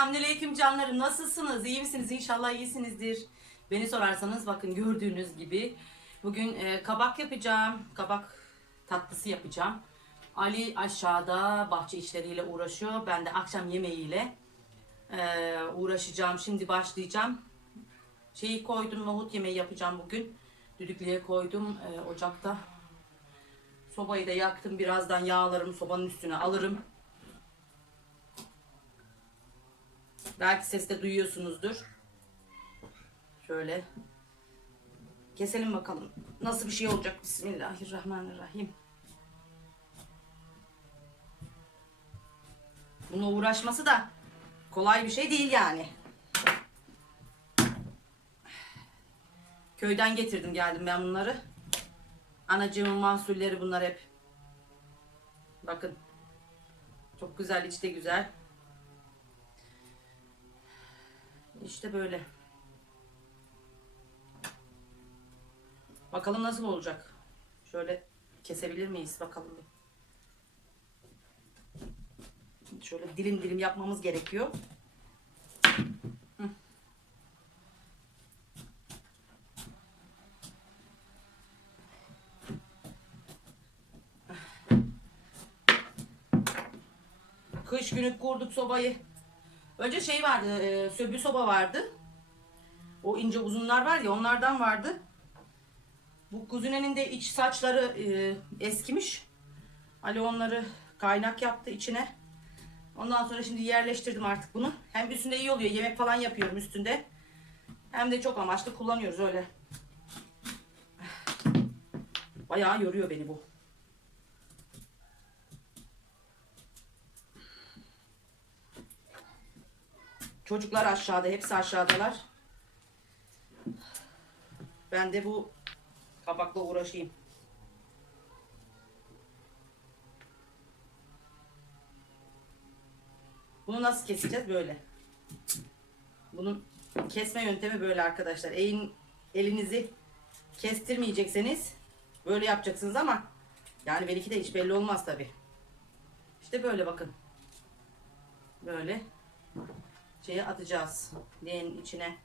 Selamünaleyküm canlarım. Nasılsınız? İyi misiniz? İnşallah iyisinizdir. Beni sorarsanız bakın gördüğünüz gibi bugün e, kabak yapacağım. Kabak tatlısı yapacağım. Ali aşağıda bahçe işleriyle uğraşıyor. Ben de akşam yemeğiyle e, uğraşacağım. Şimdi başlayacağım. Şeyi koydum, nohut yemeği yapacağım bugün. Düdüklüye koydum e, ocakta. Sobayı da yaktım. Birazdan yağlarımı sobanın üstüne alırım. Belki seste duyuyorsunuzdur. Şöyle. Keselim bakalım. Nasıl bir şey olacak? Bismillahirrahmanirrahim. Bununla uğraşması da kolay bir şey değil yani. Köyden getirdim geldim ben bunları. Anacığımın mahsulleri bunlar hep. Bakın. Çok güzel, içi de güzel. İşte böyle. Bakalım nasıl olacak. Şöyle kesebilir miyiz bakalım. Şöyle dilim dilim yapmamız gerekiyor. Kış günü kurduk sobayı. Önce şey vardı, e, söbü soba vardı. O ince uzunlar var ya onlardan vardı. Bu kuzinenin de iç saçları e, eskimiş. Ali onları kaynak yaptı içine. Ondan sonra şimdi yerleştirdim artık bunu. Hem üstünde iyi oluyor. Yemek falan yapıyorum üstünde. Hem de çok amaçlı kullanıyoruz öyle. Bayağı yoruyor beni bu. Çocuklar aşağıda, hepsi aşağıdalar. Ben de bu kabakla uğraşayım. Bunu nasıl keseceğiz? Böyle. Bunun kesme yöntemi böyle arkadaşlar. Elin, elinizi kestirmeyecekseniz böyle yapacaksınız ama yani belki de hiç belli olmaz tabi. İşte böyle bakın. Böyle şeyi atacağız. Leğenin içine.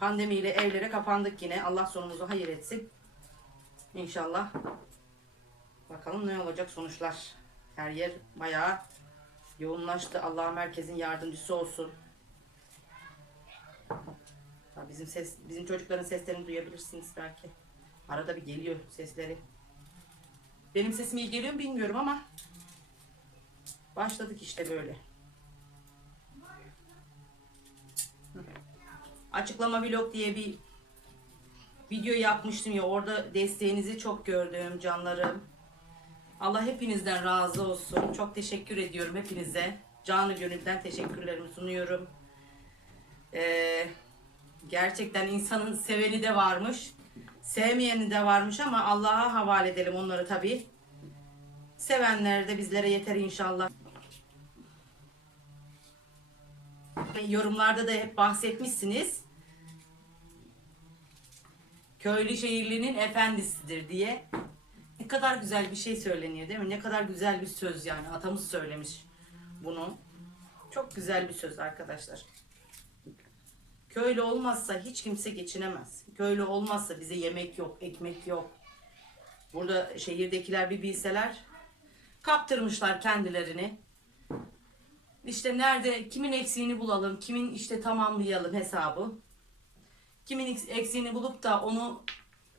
Pandemiyle evlere kapandık yine. Allah sonumuzu hayır etsin. İnşallah. Bakalım ne olacak sonuçlar. Her yer bayağı yoğunlaştı. Allah merkezin yardımcısı olsun. Bizim ses, bizim çocukların seslerini duyabilirsiniz belki. Arada bir geliyor sesleri. Benim sesim iyi geliyor mu bilmiyorum ama Başladık işte böyle. Açıklama vlog diye bir video yapmıştım ya orada desteğinizi çok gördüm canlarım. Allah hepinizden razı olsun. Çok teşekkür ediyorum hepinize. Canı gönülden teşekkürlerimi sunuyorum. Ee, gerçekten insanın seveni de varmış. Sevmeyeni de varmış ama Allah'a havale edelim onları tabii. Sevenler de bizlere yeter inşallah. Yorumlarda da hep bahsetmişsiniz. Köylü şehirlinin efendisidir diye. Ne kadar güzel bir şey söyleniyor değil mi? Ne kadar güzel bir söz yani. Atamız söylemiş bunu. Çok güzel bir söz arkadaşlar. Köylü olmazsa hiç kimse geçinemez. Köylü olmazsa bize yemek yok, ekmek yok. Burada şehirdekiler bir bilseler kaptırmışlar kendilerini. İşte nerede kimin eksiğini bulalım, kimin işte tamamlayalım hesabı. Kimin eksiğini bulup da onu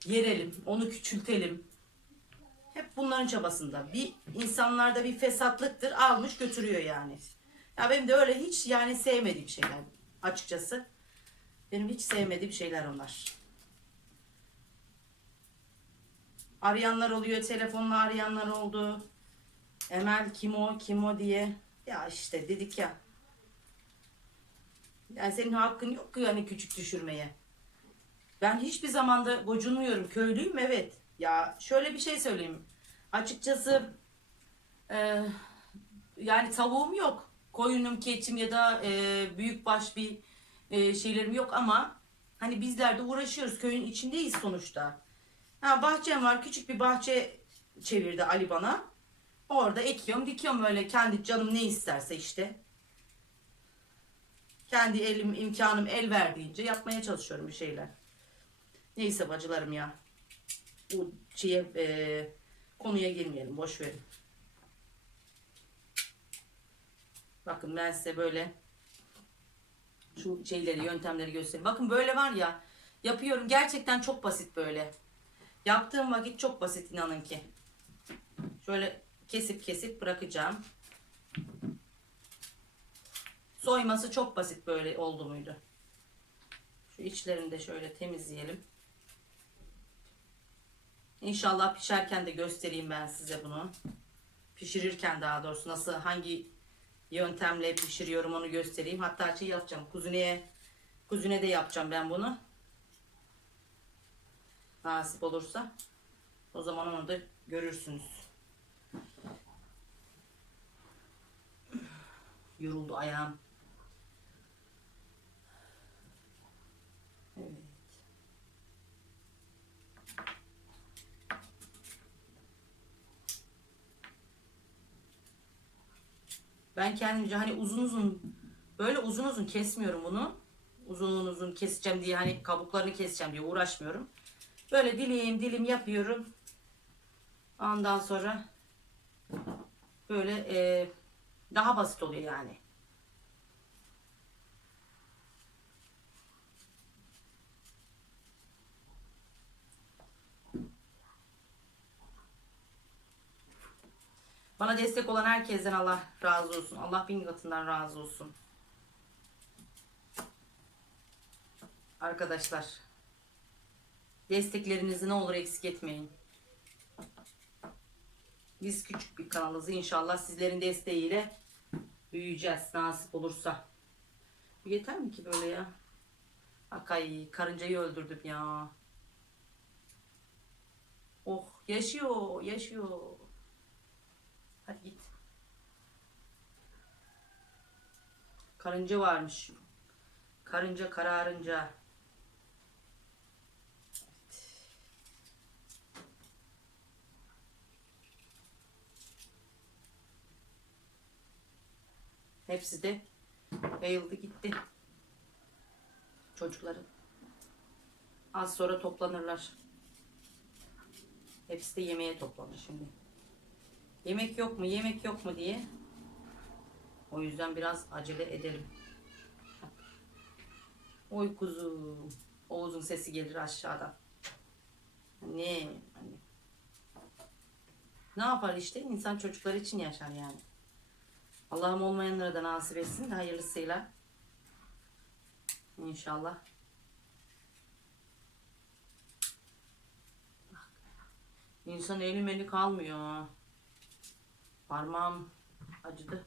yerelim, onu küçültelim. Hep bunların çabasında. Bir insanlarda bir fesatlıktır almış götürüyor yani. Ya benim de öyle hiç yani sevmediğim şeyler açıkçası. Benim hiç sevmediğim şeyler onlar. Arayanlar oluyor, telefonla arayanlar oldu. Emel kim o, kim o diye. Ya işte dedik ya. Yani senin hakkın yok ki yani küçük düşürmeye. Ben hiçbir zamanda gocunmuyorum. Köylüyüm evet. Ya şöyle bir şey söyleyeyim. Açıkçası e, yani tavuğum yok. Koyunum, keçim ya da e, büyükbaş bir e, şeylerim yok ama hani bizler de uğraşıyoruz. Köyün içindeyiz sonuçta. Ha bahçem var. Küçük bir bahçe çevirdi Ali bana. Orada ekiyorum, dikiyorum böyle kendi canım ne isterse işte. Kendi elim, imkanım el verdiğince yapmaya çalışıyorum bir şeyler. Neyse bacılarım ya. Bu şeye, e, konuya girmeyelim, boş verin. Bakın ben size böyle şu şeyleri, yöntemleri göstereyim. Bakın böyle var ya, yapıyorum. Gerçekten çok basit böyle. Yaptığım vakit çok basit inanın ki. Şöyle kesip kesip bırakacağım. Soyması çok basit böyle oldu muydu? Şu içlerini de şöyle temizleyelim. İnşallah pişerken de göstereyim ben size bunu. Pişirirken daha doğrusu nasıl hangi yöntemle pişiriyorum onu göstereyim. Hatta şey yapacağım. Kuzuneye kuzine de yapacağım ben bunu. Nasip olursa. O zaman onu da görürsünüz. Yoruldu ayağım. Evet. Ben kendimce hani uzun uzun böyle uzun uzun kesmiyorum bunu. Uzun uzun keseceğim diye hani kabuklarını keseceğim diye uğraşmıyorum. Böyle dilim dilim yapıyorum. Ondan sonra böyle e, daha basit oluyor yani. Bana destek olan herkesten Allah razı olsun. Allah bin katından razı olsun. Arkadaşlar desteklerinizi ne olur eksik etmeyin. Biz küçük bir kanalız. İnşallah sizlerin desteğiyle büyüyeceğiz nasip olursa. Bu yeter mi ki böyle ya? Akay karıncayı öldürdüm ya. Oh yaşıyor yaşıyor. Hadi git. Karınca varmış. Karınca kararınca. Hepsi de yayıldı gitti. Çocukların. Az sonra toplanırlar. Hepsi de yemeğe toplanır şimdi. Yemek yok mu, yemek yok mu diye. O yüzden biraz acele edelim. Oy kuzum. Oğuz'un sesi gelir aşağıdan. Ne? Hani. Ne yapar işte? İnsan çocukları için yaşar yani. Allah'ım olmayanlara da nasip etsin de hayırlısıyla. İnşallah. İnsan eli meli kalmıyor. Parmağım acıdı.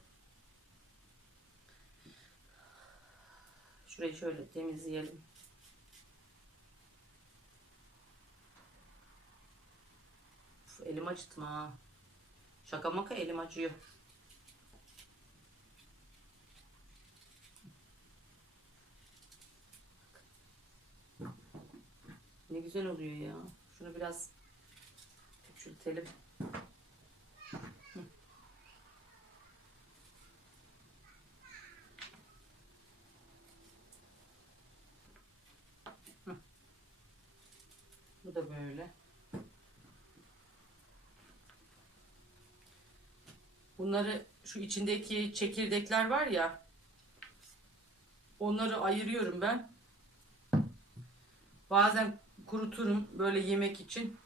Şurayı şöyle temizleyelim. Uf, elim acıttım ha. Şaka maka elim acıyor. Ne güzel oluyor ya. Şunu biraz küçültelim. Bu da böyle. Bunları şu içindeki çekirdekler var ya onları ayırıyorum ben. Bazen kuruturum böyle yemek için.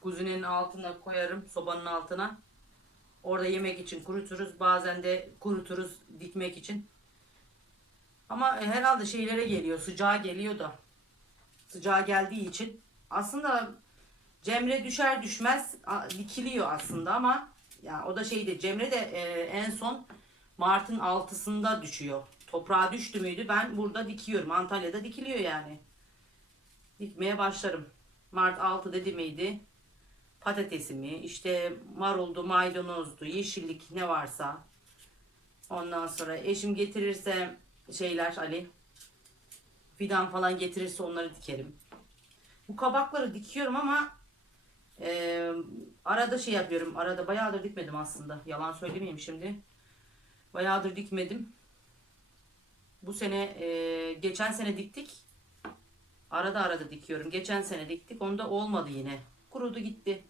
Kuzinenin altına koyarım sobanın altına. Orada yemek için kuruturuz. Bazen de kuruturuz dikmek için. Ama herhalde şeylere geliyor. Sıcağa geliyor da. Sıcağa geldiği için. Aslında Cemre düşer düşmez dikiliyor aslında ama ya o da şeyde Cemre de e, en son Mart'ın altısında düşüyor. Toprağa düştü müydü ben burada dikiyorum. Antalya'da dikiliyor yani. Dikmeye başlarım. Mart 6 dedi miydi? Patatesimi, işte maruldu, maydanozdu, yeşillik ne varsa. Ondan sonra eşim getirirse şeyler Ali. Fidan falan getirirse onları dikerim. Bu kabakları dikiyorum ama Ee, arada şey yapıyorum. Arada bayağıdır dikmedim aslında. Yalan söylemeyeyim şimdi. Bayağıdır dikmedim. Bu sene e, geçen sene diktik. Arada arada dikiyorum. Geçen sene diktik. Onda olmadı yine. Kurudu gitti.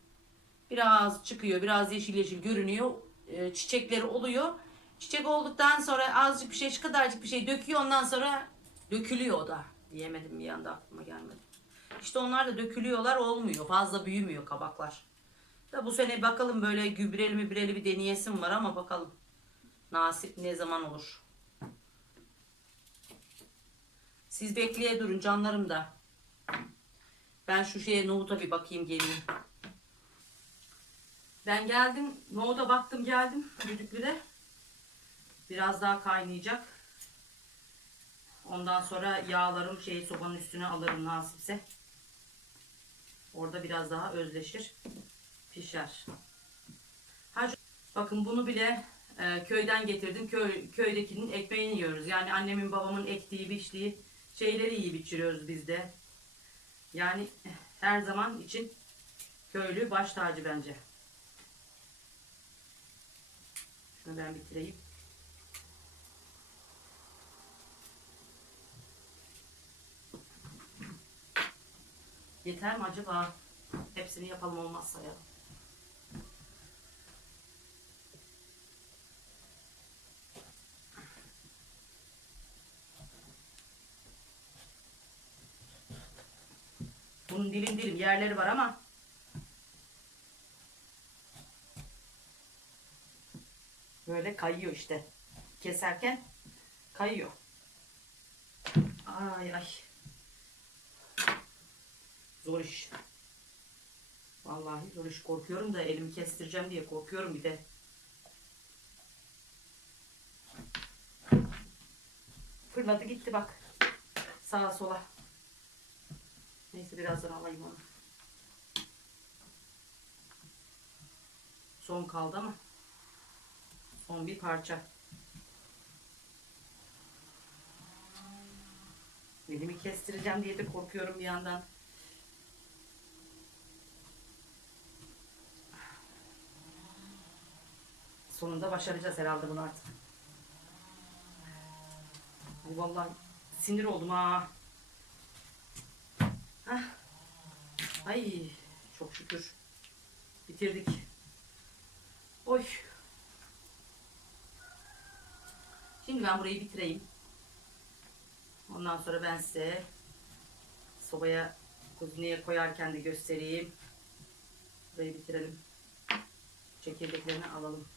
Biraz çıkıyor. Biraz yeşil yeşil görünüyor. E, çiçekleri oluyor. Çiçek olduktan sonra azıcık bir şey, kadarcık bir şey döküyor. Ondan sonra dökülüyor o da. Diyemedim bir anda aklıma gelmedi. İşte onlar da dökülüyorlar olmuyor. Fazla büyümüyor kabaklar. Da bu sene bakalım böyle gübreli mübreli bir deneyesim var ama bakalım. Nasip ne zaman olur. Siz bekleye durun canlarım da. Ben şu şeye nohuta bir bakayım geleyim. Ben geldim. Nohuta baktım geldim. Düdüklüde. Biraz daha kaynayacak. Ondan sonra yağlarım şey sobanın üstüne alırım nasipse. Orada biraz daha özleşir. Pişer. Ha, bakın bunu bile e, köyden getirdim. Köy, köydekinin ekmeğini yiyoruz. Yani annemin babamın ektiği biçtiği şeyleri iyi biçiriyoruz biz de. Yani her zaman için köylü baş tacı bence. Şunu ben bitireyim. Yeter mi acaba? Hepsini yapalım olmazsa ya. Bunun yerleri var ama böyle kayıyor işte. Keserken kayıyor. Ay ay. Zor iş. Vallahi zor iş. Korkuyorum da elimi kestireceğim diye korkuyorum bir de. Fırladı gitti bak. Sağa sola. Neyse birazdan alayım onu. Son kaldı ama. Son bir parça. Elimi kestireceğim diye de korkuyorum bir yandan. Sonunda başaracağız herhalde bunu artık. Ay vallahi sinir oldum ha. Hah. Ay çok şükür. Bitirdik. Oy. Şimdi ben burayı bitireyim. Ondan sonra ben size sobaya kuzineye koyarken de göstereyim. Burayı bitirelim. Çekirdeklerini alalım.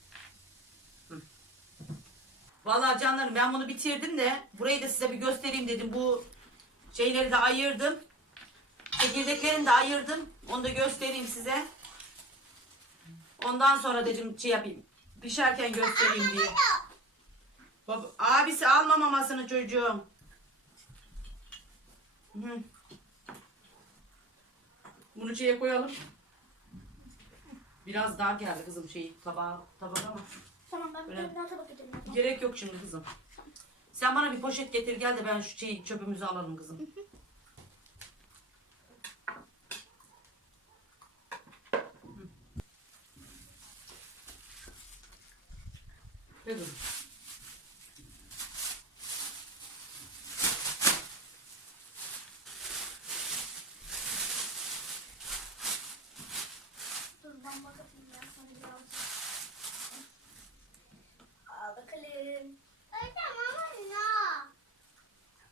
Vallahi canlarım ben bunu bitirdim de burayı da size bir göstereyim dedim. Bu şeyleri de ayırdım. Çekirdeklerini de ayırdım. Onu da göstereyim size. Ondan sonra dedim şey yapayım. Pişerken göstereyim diye. Baba, abisi alma mamasını çocuğum. Hı. Bunu şeye koyalım. Biraz daha geldi kızım şey tabağa tabak ama. Tamam ben Öyle. bir daha tabak getireyim. Gerek yok şimdi kızım. Sen bana bir poşet getir gel de ben şu şey çöpümüzü alalım kızım. Ne kızım? Dur ben bakayım ya sana biraz. Al bakalım. Ay tamam ya.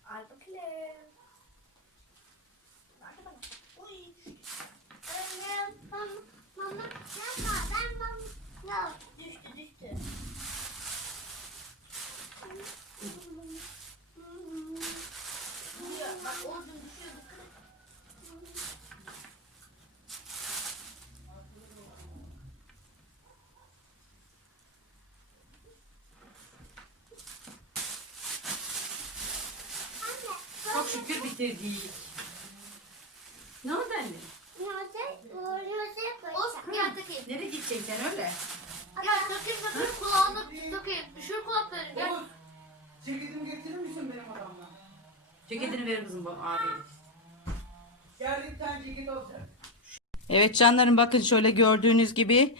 Al bakalım. Ver de bana. Uy. Anne, mama, mama, yapma, ben mama. Ya, düştü, düştü. Ya, bak oradan düşüyor, dikkat et. Bitirdik. Ne oldu anne? Olsun gel takayım. Nereye gideceksin sen öyle? Gel takayım takayım kulağına takayım. Düşür kulaklarını gel. Ceketimi getirir misin benim adamla? Ceketini ver kızım bu abi. Geldikten ceket olacak. Evet canlarım bakın şöyle gördüğünüz gibi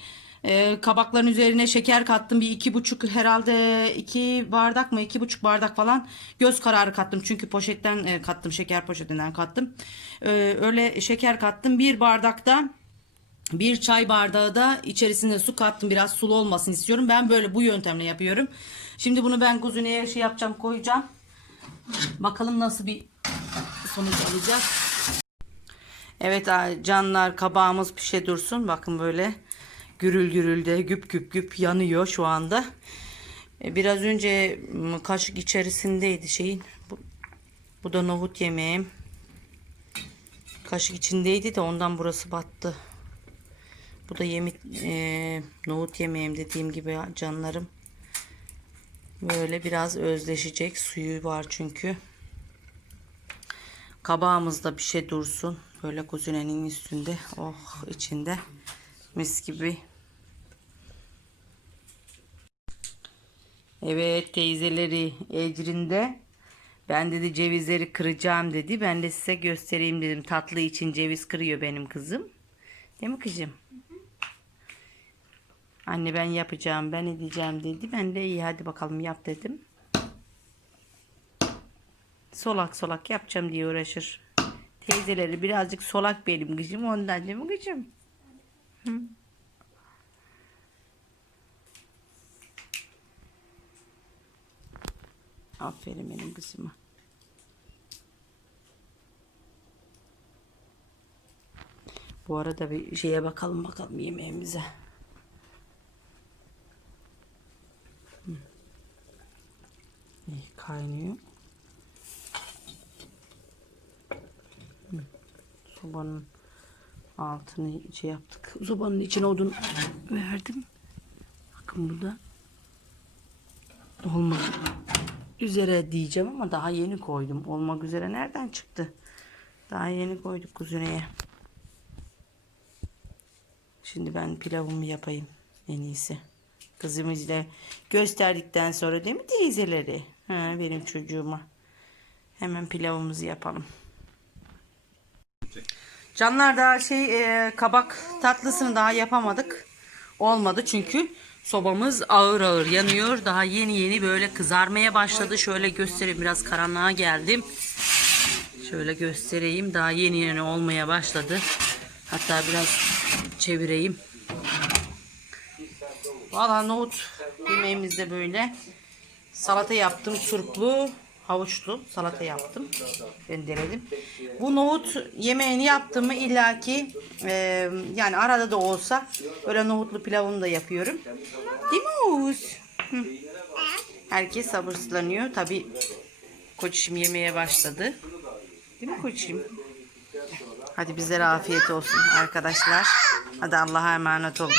e, kabakların üzerine şeker kattım. Bir iki buçuk herhalde iki bardak mı iki buçuk bardak falan göz kararı kattım. Çünkü poşetten e, kattım şeker poşetinden kattım. E, öyle şeker kattım. Bir bardakta bir çay bardağı da içerisine su kattım. Biraz sulu olmasını istiyorum. Ben böyle bu yöntemle yapıyorum. Şimdi bunu ben kuzuneye şey yapacağım koyacağım. Bakalım nasıl bir sonuç alacağız. Evet canlar kabağımız pişe dursun. Bakın böyle gürül gürül de güp güp güp yanıyor şu anda. E, Biraz önce kaşık içerisindeydi şeyin. Bu, da nohut yemeğim. Kaşık içindeydi de ondan burası battı. Bu da yemik e, nohut yemeğim dediğim gibi canlarım. Böyle biraz özleşecek. Suyu var çünkü. Kabağımız da bir şey dursun. Böyle kuzinenin üstünde. Oh içinde. Mis gibi. Evet teyzeleri Ecrin'de. Ben dedi cevizleri kıracağım dedi. Ben de size göstereyim dedim. Tatlı için ceviz kırıyor benim kızım. Değil mi kızım? Anne ben yapacağım, ben edeceğim dedi. Ben de iyi hadi bakalım yap dedim. Solak solak yapacağım diye uğraşır. Teyzeleri birazcık solak benim kızım ondan değil mi kızım? Hı? Aferin benim kızıma. Bu arada bir şeye bakalım bakalım yemeğimize. İyi kaynıyor. Sobanın altını şey yaptık. Sobanın içine odun verdim. Bakın burada olmak üzere diyeceğim ama daha yeni koydum. Olmak üzere nereden çıktı? Daha yeni koyduk kuzuneye. Şimdi ben pilavımı yapayım en iyisi. Kızımızla gösterdikten sonra değil mi teyzeleri? Ha, benim çocuğuma. Hemen pilavımızı yapalım. Canlar daha şey e, kabak tatlısını daha yapamadık. Olmadı çünkü sobamız ağır ağır yanıyor. Daha yeni yeni böyle kızarmaya başladı. Şöyle göstereyim biraz karanlığa geldim. Şöyle göstereyim. Daha yeni yeni olmaya başladı. Hatta biraz çevireyim. Valla nohut yemeğimiz de böyle. Salata yaptım. Turplu, havuçlu salata yaptım. Ben denedim. Bu nohut yemeğini yaptığımı illaki e, yani arada da olsa böyle nohutlu pilavını da yapıyorum. Değil mi Oğuz? Hı. Herkes sabırsızlanıyor. Tabi koçişim yemeye başladı. Değil mi koçişim? Hadi bizlere afiyet olsun arkadaşlar. Hadi Allah'a emanet olun.